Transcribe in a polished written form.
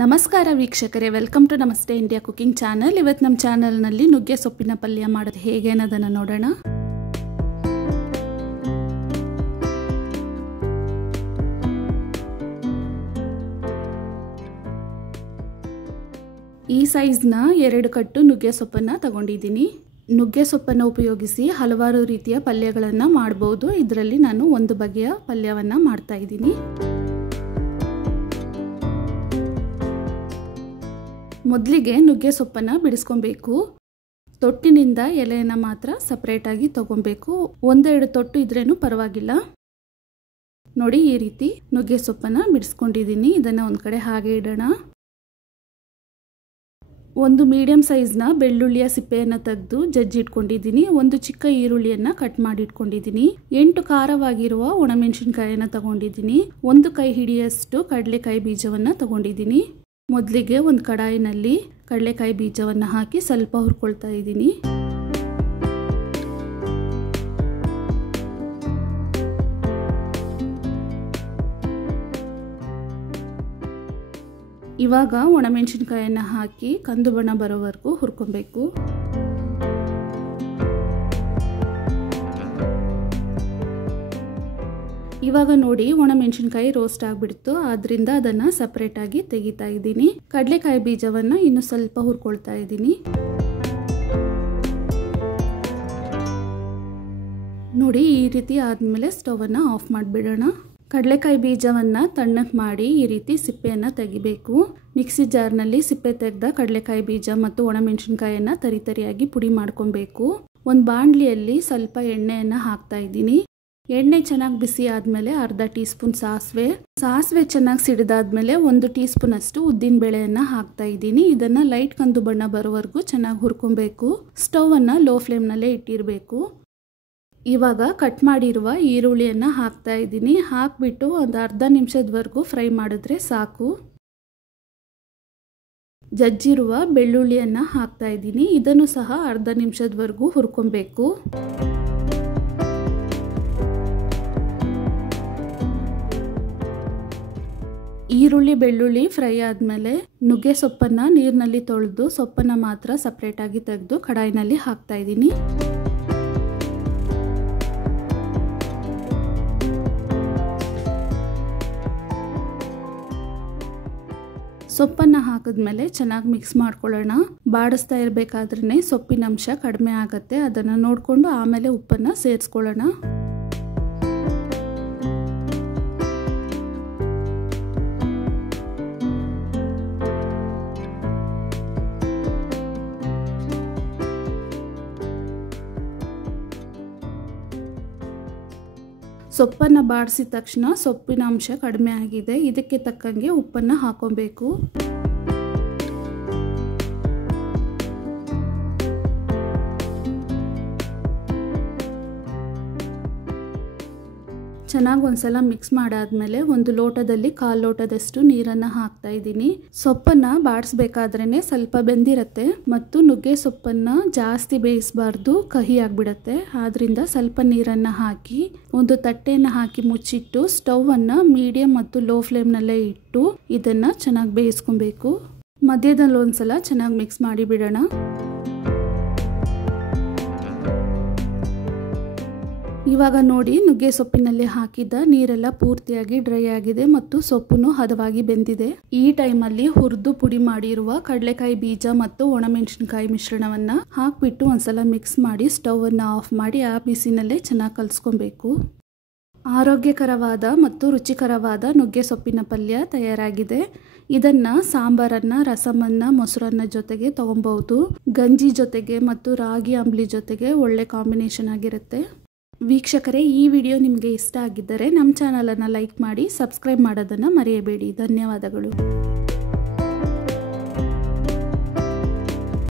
ನಮಸ್ಕಾರ ವೀಕ್ಷಕರೇ, welcome to ನಮಸ್ತೆ ಇಂಡಿಯಾ ಕುಕಿಂಗ್ ಚಾನಲ್. ಇವತ್ತು ನಮ್ಮ ಚಾನಲ್ನಲ್ಲಿ ನುಗ್ಗೆ ಸೊಪ್ಪಿನ ಪಲ್ಯ ಮಾಡೋದು ಹೇಗೆ ಅನ್ನೋದನ್ನು ನೋಡೋಣ. ಈ ಸೈಜ್ನ 2 ಕಟ್ಟು ನುಗ್ಗೆ ಸೊಪ್ಪನ್ನು ತಗೊಂಡಿದ್ದೀನಿ. ನುಗ್ಗೆ ಸೊಪ್ಪನ್ನು ಉಪಯೋಗಿಸಿ ಹಲವಾರು ರೀತಿಯ ಪಲ್ಯಗಳನ್ನು ಮಾಡಬಹುದು. ಇದರಲ್ಲಿ ನಾನು ಒಂದು ಬಗೆಯ ಪಲ್ಯವನ್ನು ಮಾಡ್ತಾ ಇದ್ದೀನಿ. ಮೊದಲಿಗೆ ನುಗ್ಗೆ ಸೊಪ್ಪನ್ನು ಬಿಡಿಸ್ಕೊಬೇಕು. ತೊಟ್ಟಿನಿಂದ ಎಲೆಯನ್ನು ಮಾತ್ರ ಸಪ್ರೇಟಾಗಿ ತಗೊಬೇಕು. ಒಂದೆರಡು ತೊಟ್ಟು ಇದ್ರೇನು ಪರವಾಗಿಲ್ಲ. ನೋಡಿ, ಈ ರೀತಿ ನುಗ್ಗೆ ಸೊಪ್ಪನ್ನು ಬಿಡಿಸ್ಕೊಂಡಿದ್ದೀನಿ. ಇದನ್ನು ಒಂದು ಕಡೆ ಹಾಗೆ ಇಡೋಣ. ಒಂದು ಮೀಡಿಯಂ ಸೈಜ್ನ ಬೆಳ್ಳುಳ್ಳಿಯ ಸಿಪ್ಪೆಯನ್ನು ತೆಗೆದು ಜಜ್ಜಿಟ್ಕೊಂಡಿದ್ದೀನಿ. ಒಂದು ಚಿಕ್ಕ ಈರುಳ್ಳಿಯನ್ನು ಕಟ್ ಮಾಡಿ ಇಟ್ಕೊಂಡಿದ್ದೀನಿ. 8 ಖಾರವಾಗಿರುವ ಒಣಮೆಣಸಿನಕಾಯಿಯನ್ನು ತಗೊಂಡಿದ್ದೀನಿ. 1 ಕೈ ಹಿಡಿಯಷ್ಟು ಕಡಲೆಕಾಯಿ ಬೀಜವನ್ನು ತಗೊಂಡಿದ್ದೀನಿ. ಮೊದಲಿಗೆ ಒಂದು ಕಡಾಯಿನಲ್ಲಿ ಕಡಲೆಕಾಯಿ ಬೀಜವನ್ನು ಹಾಕಿ ಸ್ವಲ್ಪ ಹುರ್ಕೊಳ್ತಾ ಇದ್ದೀನಿ. ಇವಾಗ ಒಣಮೆಣಸಿನಕಾಯಿಯನ್ನು ಹಾಕಿ ಕಂದು ಬಣ್ಣ ಬರೋವರೆಗೂ ಹುರ್ಕೊಬೇಕು. ಇವಾಗ ನೋಡಿ, ಒಣಮೆಣಸಿನಕಾಯಿ ರೋಸ್ಟ್ ಆಗಿಬಿಡ್ತು. ಆದ್ರಿಂದ ಅದನ್ನು ಸಪ್ರೇಟಾಗಿ ತೆಗಿತಾ ಇದ್ದೀನಿ. ಕಡಲೆಕಾಯಿ ಬೀಜವನ್ನು ಇನ್ನು ಸ್ವಲ್ಪ ಹುರ್ಕೊಳ್ತಾ ಇದ್ದೀನಿ. ನೋಡಿ, ಈ ರೀತಿ ಆದಮೇಲೆ ಸ್ಟವನ್ನು ಆಫ್ ಮಾಡಿಬಿಡೋಣ. ಕಡಲೆಕಾಯಿ ಬೀಜವನ್ನು ತಣ್ಣಗೆ ಮಾಡಿ ಈ ರೀತಿ ಸಿಪ್ಪೆಯನ್ನು ತೆಗಿಬೇಕು. ಮಿಕ್ಸಿ ಜಾರ್ನಲ್ಲಿ ಸಿಪ್ಪೆ ತೆಗೆದ ಕಡಲೆಕಾಯಿ ಬೀಜ ಮತ್ತು ಒಣಮೆಣಸಿನಕಾಯಿಯನ್ನು ತರಿಯಾಗಿ ಪುಡಿ ಮಾಡ್ಕೊಬೇಕು. ಒಂದು ಬಾಣಲಿಯಲ್ಲಿ ಸ್ವಲ್ಪ ಎಣ್ಣೆಯನ್ನು ಹಾಕ್ತಾ ಇದ್ದೀನಿ. ಎಣ್ಣೆ ಚೆನ್ನಾಗಿ ಬಿಸಿ ಆದಮೇಲೆ ಅರ್ಧ ಟೀ ಸ್ಪೂನ್ ಸಾಸಿವೆ ಚೆನ್ನಾಗಿ ಸಿಡಿದಾದ್ಮೇಲೆ 1 ಟೀ ಸ್ಪೂನ್ ಅಷ್ಟು ಉದ್ದಿನ ಬೇಳೆಯನ್ನು ಹಾಕ್ತಾ ಇದ್ದೀನಿ. ಇದನ್ನು ಲೈಟ್ ಕಂದು ಬಣ್ಣ ಬರೋವರೆಗೂ ಚೆನ್ನಾಗಿ ಹುರ್ಕೊಬೇಕು. ಸ್ಟವನ್ನು ಲೋ ಫ್ಲೇಮ್ನಲ್ಲೇ ಇಟ್ಟಿರಬೇಕು. ಇವಾಗ ಕಟ್ ಮಾಡಿರುವ ಈರುಳ್ಳಿಯನ್ನು ಹಾಕ್ತಾ ಇದ್ದೀನಿ. ಹಾಕ್ಬಿಟ್ಟು ಒಂದು ಅರ್ಧ ನಿಮಿಷದವರೆಗೂ ಫ್ರೈ ಮಾಡಿದ್ರೆ ಸಾಕು. ಜಜ್ಜಿರುವ ಬೆಳ್ಳುಳ್ಳಿಯನ್ನು ಹಾಕ್ತಾ ಇದ್ದೀನಿ. ಇದನ್ನು ಸಹ ಅರ್ಧ ನಿಮಿಷದವರೆಗೂ ಹುರ್ಕೊಬೇಕು. ಈರುಳ್ಳಿ ಬೆಳ್ಳುಳ್ಳಿ ಫ್ರೈ ಆದಮೇಲೆ ನುಗ್ಗೆ ಸೊಪ್ಪನ್ನು ನೀರಿನಲ್ಲಿ ತೊಳೆದು ಸೊಪ್ಪನ್ನು ಮಾತ್ರ ಸಪ್ರೇಟಾಗಿ ತೆಗೆದು ಕಡಾಯಿನಲ್ಲಿ ಹಾಕ್ತಾ ಇದ್ದೀನಿ. ಸೊಪ್ಪನ್ನು ಹಾಕಿದ್ಮೇಲೆ ಚೆನ್ನಾಗಿ ಮಿಕ್ಸ್ ಮಾಡ್ಕೊಳ್ಳೋಣ. ಬಾಡಿಸ್ತಾ ಇರಬೇಕಾದ್ರೇ ಸೊಪ್ಪಿನ ಅಂಶ ಕಡಿಮೆ ಆಗುತ್ತೆ. ಅದನ್ನು ನೋಡಿಕೊಂಡು ಆಮೇಲೆ ಉಪ್ಪನ್ನು ಸೇರಿಸ್ಕೊಳ್ಳೋಣ. ಸೊಪ್ಪನ್ನು ಬಾಡಿಸಿದ ತಕ್ಷಣ ಸೊಪ್ಪಿನ ಅಂಶ ಕಡಿಮೆ ಆಗಿದೆ. ಇದಕ್ಕೆ ತಕ್ಕಂಗೆ ಉಪ್ಪನ್ನು ಹಾಕೊಬೇಕು. ಚೆನ್ನಾಗಿ ಒಂದ್ಸಲ ಮಿಕ್ಸ್ ಮಾಡಾದ್ಮೇಲೆ ಒಂದು ಲೋಟದಲ್ಲಿ 1/4 ಲೋಟದಷ್ಟು ನೀರನ್ನು ಹಾಕ್ತಾ ಇದ್ದೀನಿ. ಸೊಪ್ಪನ್ನು ಬಾಡಿಸ್ಬೇಕಾದ್ರೇ ಸ್ವಲ್ಪ ಬೆಂದಿರುತ್ತೆ ಮತ್ತು ನುಗ್ಗೆ ಸೊಪ್ಪನ್ನು ಜಾಸ್ತಿ ಬೇಯಿಸಬಾರ್ದು, ಕಹಿ ಆಗಿಬಿಡತ್ತೆ. ಆದ್ರಿಂದ ಸ್ವಲ್ಪ ನೀರನ್ನು ಹಾಕಿ ಒಂದು ತಟ್ಟೆಯನ್ನು ಹಾಕಿ ಮುಚ್ಚಿಟ್ಟು ಸ್ಟವನ್ನು ಮೀಡಿಯಂ ಮತ್ತು ಲೋ ಫ್ಲೇಮ್ನಲ್ಲೇ ಇಟ್ಟು ಇದನ್ನು ಚೆನ್ನಾಗಿ ಬೇಯಿಸ್ಕೊಬೇಕು. ಮಧ್ಯದಲ್ಲಿ ಒಂದ್ಸಲ ಚೆನ್ನಾಗಿ ಮಿಕ್ಸ್ ಮಾಡಿ ಬಿಡೋಣ. ಇವಾಗ ನೋಡಿ, ನುಗ್ಗೆ ಸೊಪ್ಪಿನಲ್ಲಿ ಹಾಕಿದ್ದ ನೀರೆಲ್ಲ ಪೂರ್ತಿಯಾಗಿ ಡ್ರೈ ಆಗಿದೆ ಮತ್ತು ಸೊಪ್ಪು ಹದವಾಗಿ ಬೆಂದಿದೆ. ಈ ಟೈಮಲ್ಲಿ ಹುರಿದು ಪುಡಿ ಮಾಡಿರುವ ಕಡಲೆಕಾಯಿ ಬೀಜ ಮತ್ತು ಒಣಮೆಣಸಿನಕಾಯಿ ಮಿಶ್ರಣವನ್ನು ಹಾಕ್ಬಿಟ್ಟು ಒಂದ್ಸಲ ಮಿಕ್ಸ್ ಮಾಡಿ ಸ್ಟವನ್ನು ಆಫ್ ಮಾಡಿ ಆ ಬಿಸಿನಲ್ಲೇ ಚೆನ್ನಾಗಿ ಕಲಿಸ್ಕೊಬೇಕು. ಆರೋಗ್ಯಕರವಾದ ಮತ್ತು ರುಚಿಕರವಾದ ನುಗ್ಗೆ ಸೊಪ್ಪಿನ ಪಲ್ಯ ತಯಾರಾಗಿದೆ. ಇದನ್ನು ಸಾಂಬಾರನ್ನು, ರಸಮನ್ನು, ಮೊಸರನ್ನ ಜೊತೆಗೆ ತಗೊಬಹುದು. ಗಂಜಿ ಜೊತೆಗೆ ಮತ್ತು ರಾಗಿ ಅಂಬ್ಲಿ ಜೊತೆಗೆ ಒಳ್ಳೆ ಕಾಂಬಿನೇಷನ್ ಆಗಿರುತ್ತೆ. ವೀಕ್ಷಕರೇ, ಈ ವಿಡಿಯೋ ನಿಮಗೆ ಇಷ್ಟ ಆಗಿದ್ದರೆ ನಮ್ಮ ಚಾನಲನ್ನು ಲೈಕ್ ಮಾಡಿ, ಸಬ್ಸ್ಕ್ರೈಬ್ ಮಾಡೋದನ್ನು ಮರೆಯಬೇಡಿ. ಧನ್ಯವಾದಗಳು.